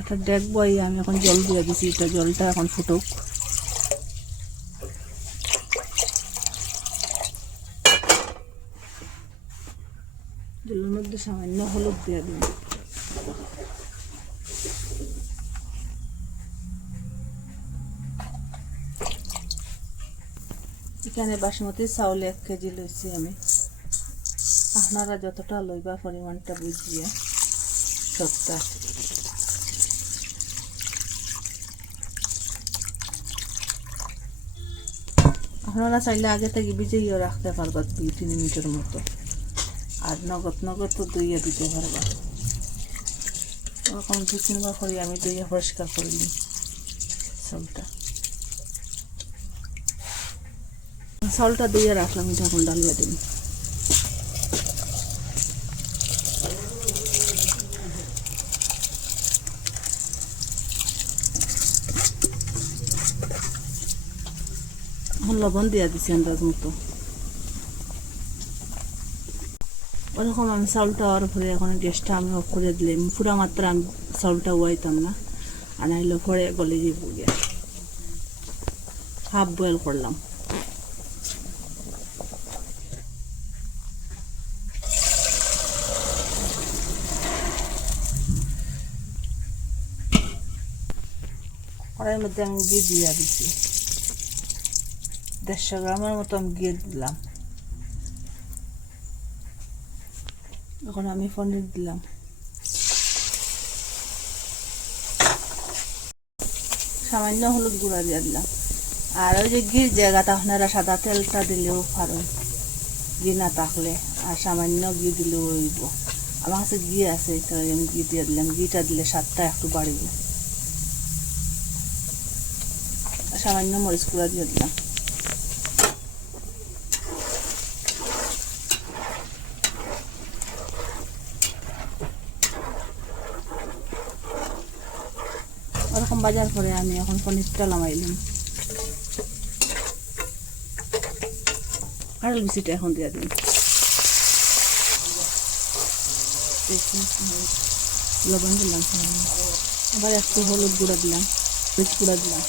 একটা ডেক বই আমি এখন জল দিয়ে দিছি, এটা জলটা এখন ফুটুক। জলের মধ্যে সামান্য হলুদ দিয়ে দিন এখানে বাসমতি চাউল এক কেজি লইছি আমি। আপনারা যতটা লইবা পরিমাণটা বুঝিয়ে সবটা আপনারা চাইলে আগে থেকে ভিজিয়ে রাখতে পারবা দুই, তিন মিনিটের মতো। আর নগদ নগদ তো দইয়া দিতে পারবা। ওরকম দু, তিনবার করে, আমি দইয়া পরিষ্কার করে নিই সবটা সলটা দিয়ে রাখলাম যখন ডালিয়া দিন এখন লবণ দিয়া দিছি আন্দাজ মতো। ওরকম আমি চাউলটা আর ভরে এখন গ্যাসটা আমি অফ করে দিলাম। পুরা মাত্রা আমি চাউলটা উয়াইতাম না। আর নাইলে গলে যাব গিয়া। হাফ বয়েল করলাম। কড়াইয়ের মধ্যে আমি ঘি দিয়ে দিচ্ছি দেড়শো গ্রামের মতো আমি দিলাম এখন আমি পনির দিলাম সামান্য হলুদ গুঁড়া দিয়ে দিলাম। আর ওই যে ঘির জায়গাটা, আপনারা সাদা তেলটা দিলেও পারেন। ঘি না থাকলে আর সামান্য ঘি দিলেও হইব। আমার কাছে ঘি আছে তাই আমি ঘি দিয়ে দিলাম। ঘিটা দিলে স্বাদটা একটু বাড়িব। সামান্য মরিচ গুঁড়া দিয়ে দিলাম। ওরকম বাজার করে আমি এখন পনিরটা নামাইলাম কাঁঠাল বিচিটা এখন দিয়ে দিন লবণ দিলাম। আবার একটু হলুদ গুঁড়া দিলাম, মরিচ গুঁড়া দিলাম।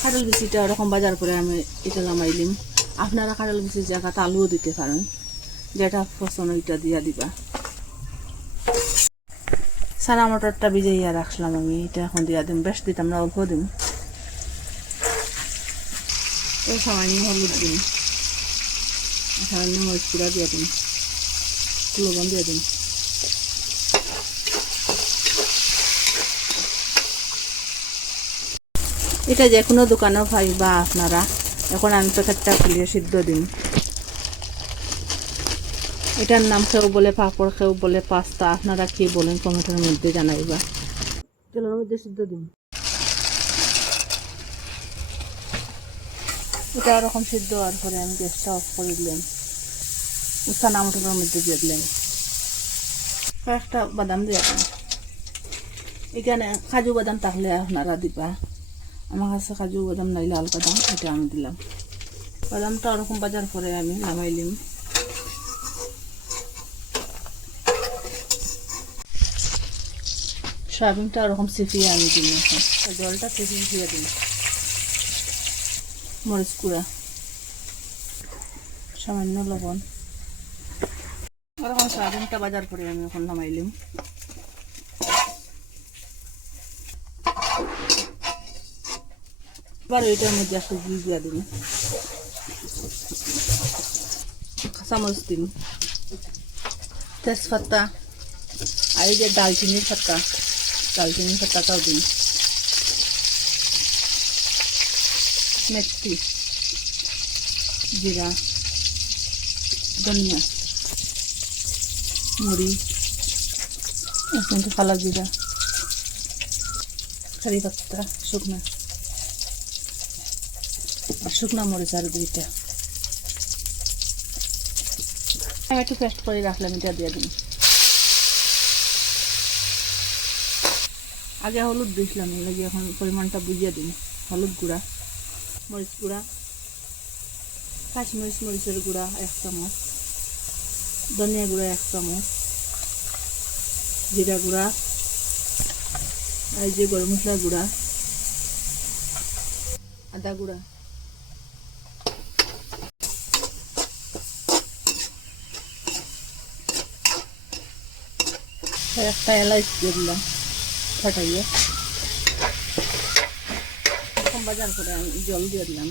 কাঁঠাল বিচিটা ওরকম বাজার করে আমি এটা নামাইলিম আপনারা কাঁঠাল বিচির জায়গাতে আলুও দিতে পারেন। যেটা পছন্দ ওইটা দিয়া দিবা। সারা মটরটা ভিজাইয়া রাখলাম আমি, এটা এখন দিয়া দিম। বেশ দিতাম না অল্প দিম। এই সামান্য হলুদ দিন সামান্য মরিচ দিয়ে দিন লবণ দিয়ে দিন এটা যে কোনো দোকানেও পাইবা আপনারা। এখন আমি প্যাকেটটা খুলিয়ে সিদ্ধ দিন এটার নাম কেউ বলে, পাঁপড় কেউ বলে, পাস্তা। আপনারা কি বলেন কমেন্টের মধ্যে জানাইবা। তেলের মধ্যে সিদ্ধ দিন এটা ওরকম সিদ্ধ হওয়ার পরে আমি গ্যাসটা অফ করে দিলাম। চানা মটরের মধ্যে দিয়ে দিলাম। কয়েকটা বাদাম দিয়ে এখানে কাজু বাদাম থাকলে আপনারা দিবা। আমার কাছে কাজু বাদাম নাই লাল বাদাম এটা আমি দিলাম। বাদামটা ওরকম বাজার করে আমি নামাইলিম সয়াবিনটা ওরকম সিফিয়ে আমি দিন এখন। জলটা সিফিয়ে দিয়ে দিন মরিচ গুঁড়া। সামান্য লবণ। ওরকম সয়াবিনটা বাজার করে আমি এখন নামাইলিম এবার ওইটার মধ্যে একটু ঘি দিয়ে দিন চামচ দিন তেজপাতা আর এই যে দালচিনির পাতা দালচিনির পাতাটাও দিন মেথি, জিরা, ধনিয়া, মুড়ি কিন্তু কালা জিরা কারি পাতা, শুকনা আর শুকনো মরিচ আর দুইটা। একটু পেস্ট করে রাখলাম, এটা দিয়ে দিন। আগে হলুদ দিয়েছিলাম লাগে এখন পরিমাণটা বুঝিয়ে দিন। হলুদ গুঁড়া, মরিচ গুঁড়া কাশ্মীর মরিচের গুঁড়া এক চামচ, ধনিয়া গুঁড়া এক চামচ, জিরা গুঁড়া, আর যে গরম মশলা গুঁড়া, আদা গুঁড়া। একটা এলাচ দিয়ে দিলাম ফাটাইয়ে বাজার করে জল দিয়ে দিলাম।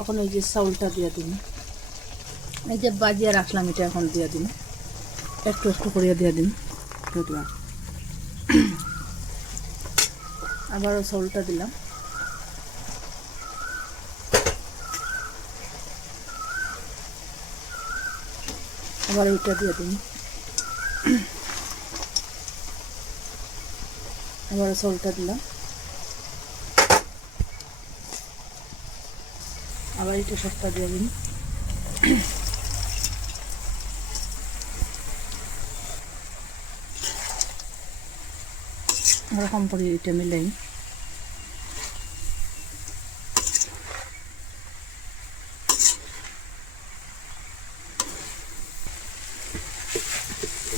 এখন ওই যে চাউলটা দিয়ে দিন এই যে বাজিয়ে রাখলাম এটা এখন দিয়ে দিন একটু একটু করে দিয়ে দিন আবারও চাউলটা দিলাম। আবার ওইটা দিয়ে দিন। আবার চাউলটা দিলাম। আবার এটা সবটা দিয়ে দিন। ওরকম করে এটা মিলাই।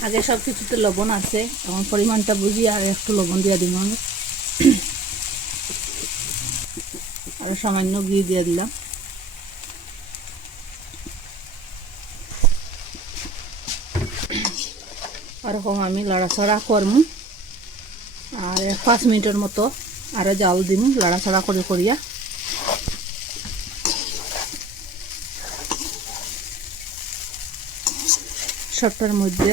আগে সব কিছুতে লবণ আছে, এখন পরিমাণটা বুঝি আর একটু লবণ দিয়ে দিব আমি। আর সামান্য ঘি দিয়ে দিলাম। ওরকম আমি লাড়াছাড়া করমু আর পাঁচ মিনিটের মতো আরও জাল দিম লাড়াছাড়া করে করিয়া। সবটার মধ্যে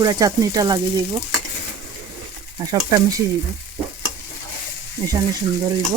পুরা চাটনিটা লাগিয়ে দিব। আর সবটা মিশিয়ে দিব। মিশানো সুন্দর হইব।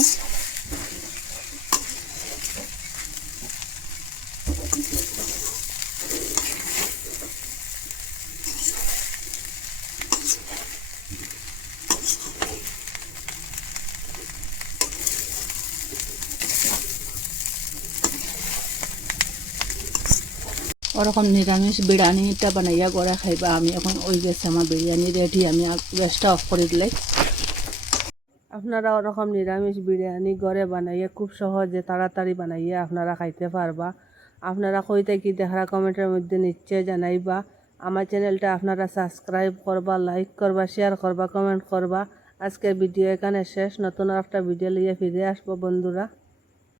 ওরকম নিরামিষ বিরিয়ানিটা বানাইয়া করে খাইবা আমি এখন ওই গেছে আমার বিরিয়ানি রেডি আমি গ্যাসটা অফ করে দিলাই আপনারা ওরকম নিরামিষ বিরিয়ানি ঘরে বানাইয়া খুব সহজে তাড়াতাড়ি বানাইয়া আপনারা খাইতে পারবা আপনারা কইতে কি দেখারা কমেন্টের মধ্যে নিশ্চয় জানাইবা আমার চ্যানেলটা আপনারা সাবস্ক্রাইব করবা লাইক করবা শেয়ার করবা কমেন্ট করবা আজকের ভিডিও এখানে শেষ নতুন একটা ভিডিও নিয়ে ফিরে আসব বন্ধুরা